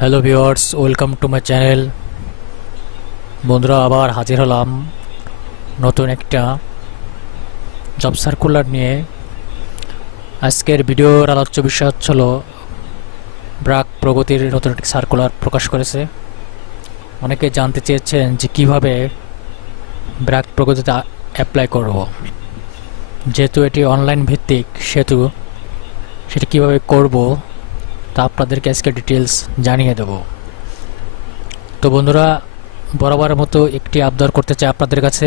Hello viewers, welcome to my channel. বন্ধুরা, আবার হাজির হলাম নতুন একটা জব সার্কুলার নিয়ে। আজকের ভিডিওর আলোচ্য বিষয় হচ্ছিল ব্র্যাক প্রগতির নতুন একটি সার্কুলার প্রকাশ করেছে। অনেকে জানতে চেয়েছেন যে কিভাবে ব্র্যাক প্রগতিতে অ্যাপ্লাই করব। যেহেতু এটি অনলাইন ভিত্তিক সেহেতু সেটি কিভাবে করব তা আপনাদেরকে আজকে ডিটেলস জানিয়ে দেব। তো বন্ধুরা, বরাবরের মতো একটি আবদার করতে চাই আপনাদের কাছে,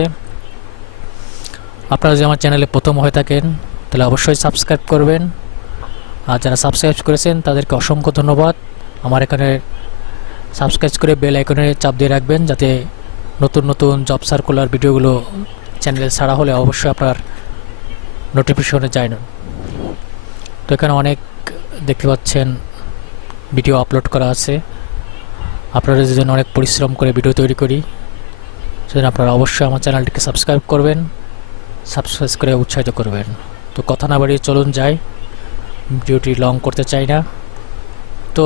আপনারা যদি আমার চ্যানেলে প্রথম হয়ে থাকেন তাহলে অবশ্যই সাবস্ক্রাইব করবেন, আর যারা সাবস্ক্রাইব করেছেন তাদেরকে অসংখ্য ধন্যবাদ। আমার এখানে সাবস্ক্রাইব করে বেল আইকনে চাপ দিয়ে রাখবেন যাতে নতুন নতুন জব সার্কুলার ভিডিওগুলো চ্যানেলে ছাড়া হলে অবশ্যই আপনার নোটিফিকেশনে যায় না। তো এখানে অনেক দেখতে পাচ্ছেন ভিডিও আপলোড করা আছে। আপনারা যেজন্য অনেক পরিশ্রম করে ভিডিও তৈরি করি, সেজন্য আপনারা অবশ্যই আমার চ্যানেলটিকে সাবস্ক্রাইব করবেন, সাবস্ক্রাইব করে উৎসাহিত করবেন। তো কথা না বাড়িয়ে চলুন যাই, ভিডিওটি লং করতে চাই না। তো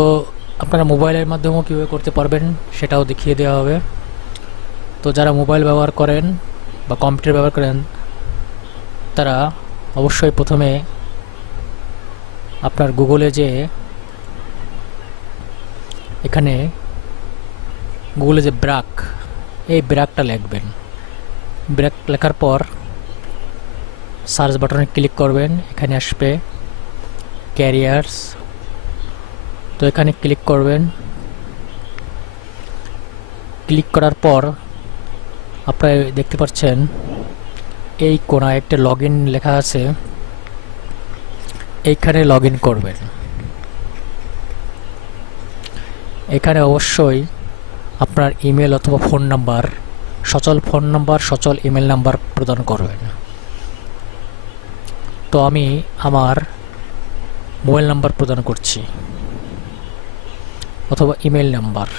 আপনারা মোবাইলের মাধ্যমেও কীভাবে করতে পারবেন সেটাও দেখিয়ে দেওয়া হবে। তো যারা মোবাইল ব্যবহার করেন বা কম্পিউটার ব্যবহার করেন তারা অবশ্যই প্রথমে আপনার গুগলে যে এখানে গুগলে যে ব্র্যাক, এই ব্র্যাকটা লিখবেন। ব্র্যাক লেখার পর সার্চ বাটনে ক্লিক করবেন, এখানে আসবে ক্যারিয়ার্স। তো এখানে ক্লিক করবেন। ক্লিক করার পর আপনারা দেখতে পাচ্ছেন এই কোণায় একটা লগইন লেখা আছে, এইখানে লগইন করবেন। এখানে অবশ্যই আপনার ইমেল অথবা ফোন নাম্বার, সচল ফোন নাম্বার, সচল ইমেল নাম্বার প্রদান করবেন। তো আমি আমার মোবাইল নাম্বার প্রদান করছি অথবা ইমেল নাম্বার।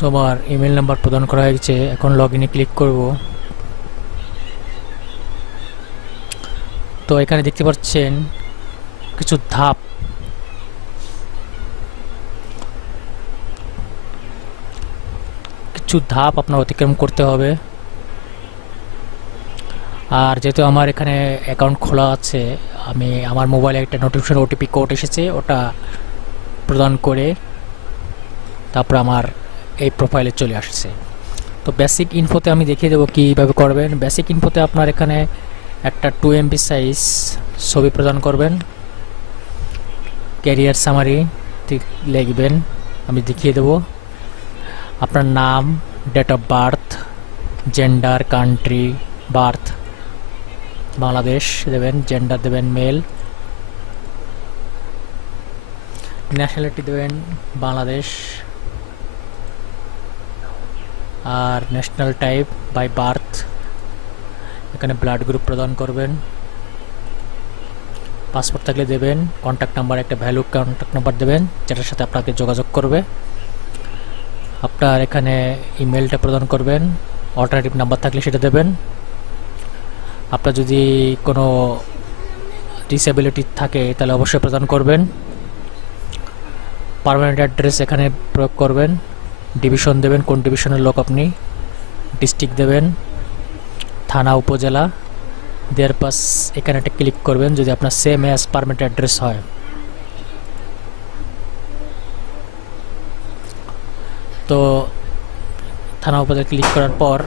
তো আমার ইমেল নাম্বার প্রদান করা হয়েছে, এখন লগইনে ক্লিক করব। তো এখানে দেখতে পাচ্ছেন কিছু ধাপ আপনার অতিক্রম করতে হবে। আর যেহেতু আমার এখানে অ্যাকাউন্ট খোলা আছে, আমি আমার মোবাইলে একটা নোটিফিকেশন ওটিপি কোড এসেছে, ওটা প্রদান করে তারপর আমার এই প্রোফাইলে চলে আসছে। তো বেসিক ইনফোতে আমি দেখিয়ে দেবো কীভাবে করবেন। বেসিক ইনফোতে আপনার এখানে একটা 2 MB সাইজ ছবি প্রদান করবেন। ক্যারিয়ার সামারি লিখবেন, আমি দেখিয়ে দেবো। আপনার নাম, date of birth, gender, country, birth Bangladesh দেবেন, জেন্ডার দেবেন মেল, ন্যাশনালিটি দেবেন বাংলাদেশ, আর ন্যাশনাল টাইপ বাই বার্থ। এখানে ব্লাড গ্রুপ প্রদান করবেন। পাসপোর্ট থাকলে দেবেন। কন্ট্যাক্ট নাম্বার, একটা ভ্যালু কন্ট্যাক্ট নাম্বার দেবেন যেটার সাথে আপনাকে যোগাযোগ করবে। আপনার এখানে ইমেলটা প্রদান করবেন, অল্টারনেটিভ নাম্বার থাকলে সেটা দেবেন। আপনার যদি কোনো ডিসেবিলিটি থাকে তাহলে অবশ্যই প্রদান করবেন। পার্মানেন্ট অ্যাড্রেস এখানে প্রয়োগ করবেন। ডিভিশন দেবেন, কোন ডিভিশনের লোক আপনি, ডিস্ট্রিক্ট দেবেন, থানা, উপজেলা দেওয়ার পাস এখানে একটা ক্লিক করবেন যদি আপনার সেম অ্যাজ পার্মানেন্ট অ্যাড্রেস হয়। তো থানা, উপজেলা ক্লিক করার পর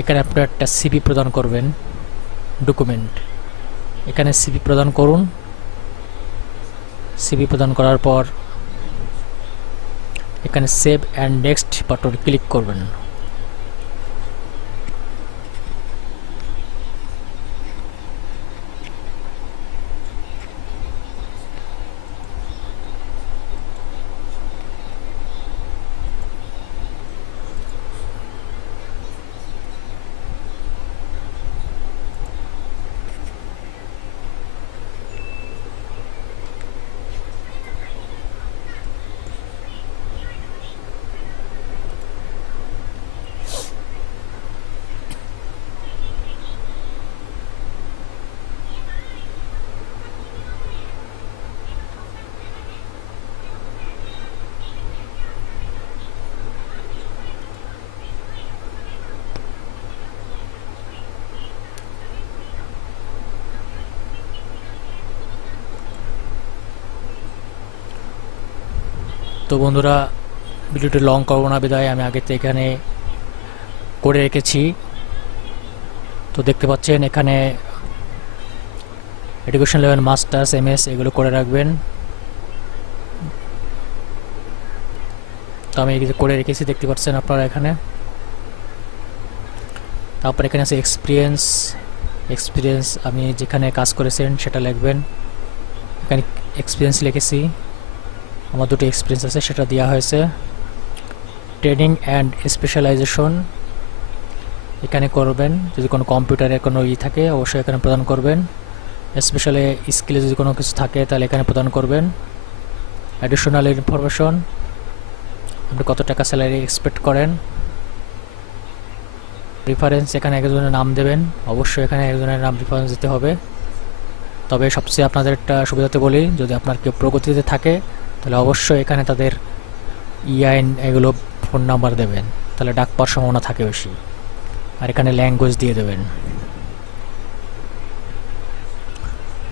এখানে আপনি একটা সিভি প্রদান করবেন, ডকুমেন্ট। এখানে সিভি প্রদান করুন। সিভি প্রদান করার পর এখানে save and next button click করবেন। তো বন্ধুরা, ভিডিওটি লং করবো না বিদায় আমি আগে থেকে এখানে করে রেখেছি। তো দেখতে পাচ্ছেন এখানে এডুকেশন লেভেল মাস্টার্স MS এগুলো করে রাখবেন। তো আমি এগুলো করে রেখেছি, দেখতে পাচ্ছেন আপনারা এখানে। তারপর এখানে আছে এক্সপিরিয়েন্স আপনি যেখানে কাজ করেছেন সেটা লিখবেন। এখানে এক্সপিরিয়েন্স লিখেছি, আমার দুটো এক্সপিরিয়েন্স আছে সেটা দেওয়া হয়েছে। ট্রেনিং অ্যান্ড স্পেশালাইজেশন এখানে করবেন, যদি কোনো কম্পিউটারে কোনো থাকে অবশ্যই এখানে প্রদান করবেন। স্পেশালি স্কিলে যদি কোনো কিছু থাকে তাহলে এখানে প্রদান করবেন। অ্যাডিশনাল ইনফরমেশন, আপনি কত টাকা স্যালারি এক্সপেক্ট করেন। রেফারেন্স, এখানে একজনের নাম দেবেন, অবশ্যই এখানে একজনের নাম রেফারেন্স দিতে হবে। তবে সবচেয়ে আপনাদের একটা সুবিধাতে বলি, যদি আপনার কেউ প্রগতিতে থাকে তাহলে অবশ্যই এখানে তাদের EIN এগুলো ফোন নাম্বার দেবেন, তাহলে ডাক পাওয়ার সম্ভাবনা থাকে বেশি। আর এখানে ল্যাঙ্গুয়েজ দিয়ে দেবেন।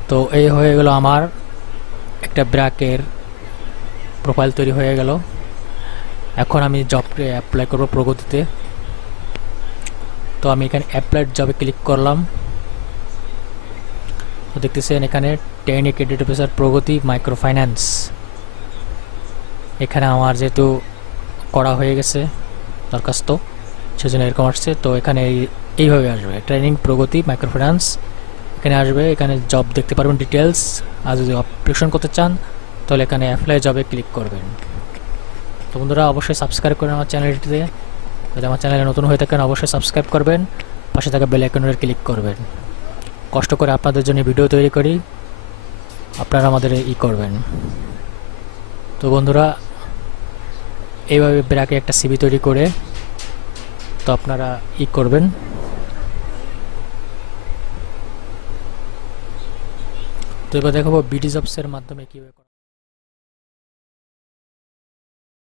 তো এই হয়ে গেল আমার একটা ব্র্যাকের প্রোফাইল তৈরি হয়ে গেল। এখন আমি জবকে অ্যাপ্লাই করব প্রগতিতে। তো আমি এখানে অ্যাপ্লাইড জবে ক্লিক করলাম। তো দেখতেছেন এখানে ট্রেনিং ক্রেডিট অফিসার প্রগতি মাইক্রো ফাইন্যান্স, এখানে আমার যেহেতু করা হয়ে গেছে দরখাস্ত, সেজন্য এরকম আসছে। তো এখানে এইভাবে আসবে ট্রেনিং প্রগতি মাইক্রো ফাইন্যান্স, এখানে আসবে। এখানে জব দেখতে পারবেন ডিটেলস। আর যদি অ্যাপ্লিকেশন করতে চান তাহলে এখানে অ্যাপ্লাই জবে ক্লিক করবেন। তো বন্ধুরা, অবশ্যই সাবস্ক্রাইব করেন আমার চ্যানেলটিতে। যদি আমার চ্যানেলে নতুন হয়ে থাকেন অবশ্যই সাবস্ক্রাইব করবেন, পাশে থাকা বেল আইকনে ক্লিক করবেন। কষ্ট করে আপনাদের জন্য ভিডিও তৈরি করি, আপনারা আমাদের করবেন। তো বন্ধুরা, এইভাবে ব্র্যাকে একটা CV তৈরি করে তো আপনারা করবেন। তো এবার দেখাবো BD জবসের মাধ্যমে কীভাবে